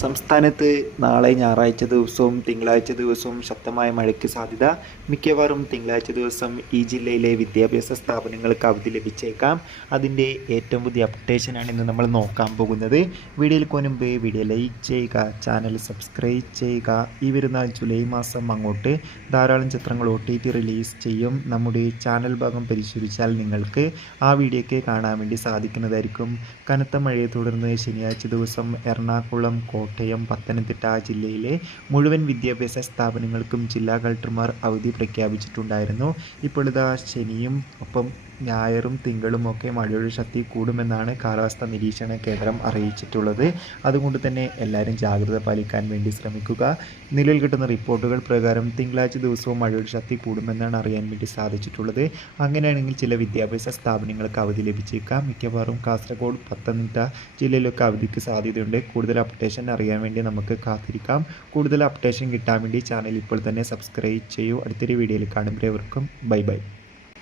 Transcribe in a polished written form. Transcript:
സംസ്ഥാനത്ത് നാളെ ഞായറാഴ്ച ദിവസവും തിങ്കളാഴ്ച ദിവസവും ശക്തമായ മഴയ്ക്ക് സാധ്യത. മിക്കവാറും തിങ്കളാഴ്ച ദിവസം ഈ ജില്ലയിലെ വിദ്യാഭ്യാസ സ്ഥാപനങ്ങൾക്ക് അവധി ലഭിച്ചേക്കാം. അതിൻ്റെ ഏറ്റവും പുതിയ അപ്ഡേഷനാണ് ഇന്ന് നമ്മൾ നോക്കാൻ പോകുന്നത്. വീഡിയോയിൽ മുൻപ് വീഡിയോ ലൈക്ക് ചെയ്യുക, ചാനൽ സബ്സ്ക്രൈബ് ചെയ്യുക. ഈ വരുന്ന ജൂലൈ മാസം അങ്ങോട്ട് ധാരാളം ചിത്രങ്ങൾ OTT റിലീസ് ചെയ്യും. നമ്മുടെ ചാനൽ ഭാഗം പരിശോധിച്ചാൽ നിങ്ങൾക്ക് ആ വീഡിയോയ്ക്ക് കാണാൻ വേണ്ടി സാധിക്കുന്നതായിരിക്കും. കനത്ത മഴയെ തുടർന്ന് ശനിയാഴ്ച ദിവസം എറണാകുളം, കോട്ടയം, പത്തനംതിട്ട ജില്ലയിലെ മുഴുവൻ വിദ്യാഭ്യാസ സ്ഥാപനങ്ങൾക്കും ജില്ലാ കളക്ടർമാർ അവധി പ്രഖ്യാപിച്ചിട്ടുണ്ടായിരുന്നു. ഇപ്പോൾ ഇതാ ശനിയും ഒപ്പം ഞായറും തിങ്കളും ഒക്കെ മഴയുടെ ശക്തി കൂടുമെന്നാണ് കാലാവസ്ഥാ നിരീക്ഷണ കേന്ദ്രം അറിയിച്ചിട്ടുള്ളത്. അതുകൊണ്ട് തന്നെ എല്ലാവരും ജാഗ്രത പാലിക്കാൻ വേണ്ടി ശ്രമിക്കുക. നിലവിൽ കിട്ടുന്ന റിപ്പോർട്ടുകൾ പ്രകാരം തിങ്കളാഴ്ച ദിവസവും മഴയുടെ ശക്തി കൂടുമെന്നാണ് അറിയാൻ വേണ്ടി സാധിച്ചിട്ടുള്ളത്. അങ്ങനെയാണെങ്കിൽ ചില വിദ്യാഭ്യാസ സ്ഥാപനങ്ങൾക്ക് അവധി ലഭിച്ചേക്കാം. മിക്കവാറും കാസർഗോഡ്, പത്തനംതിട്ട ജില്ലയിലൊക്കെ അവധിക്ക് സാധ്യതയുണ്ട്. കൂടുതൽ അപ്ഡേഷൻ അറിയാൻ വേണ്ടി നമുക്ക് കാത്തിരിക്കാം. കൂടുതൽ അപ്ഡേഷൻ കിട്ടാൻ വേണ്ടി ചാനൽ ഇപ്പോൾ തന്നെ സബ്സ്ക്രൈബ് ചെയ്യൂ. അടുത്തൊരു വീഡിയോയിൽ കാണുമ്പോഴേവർക്കും ബൈ ബൈ.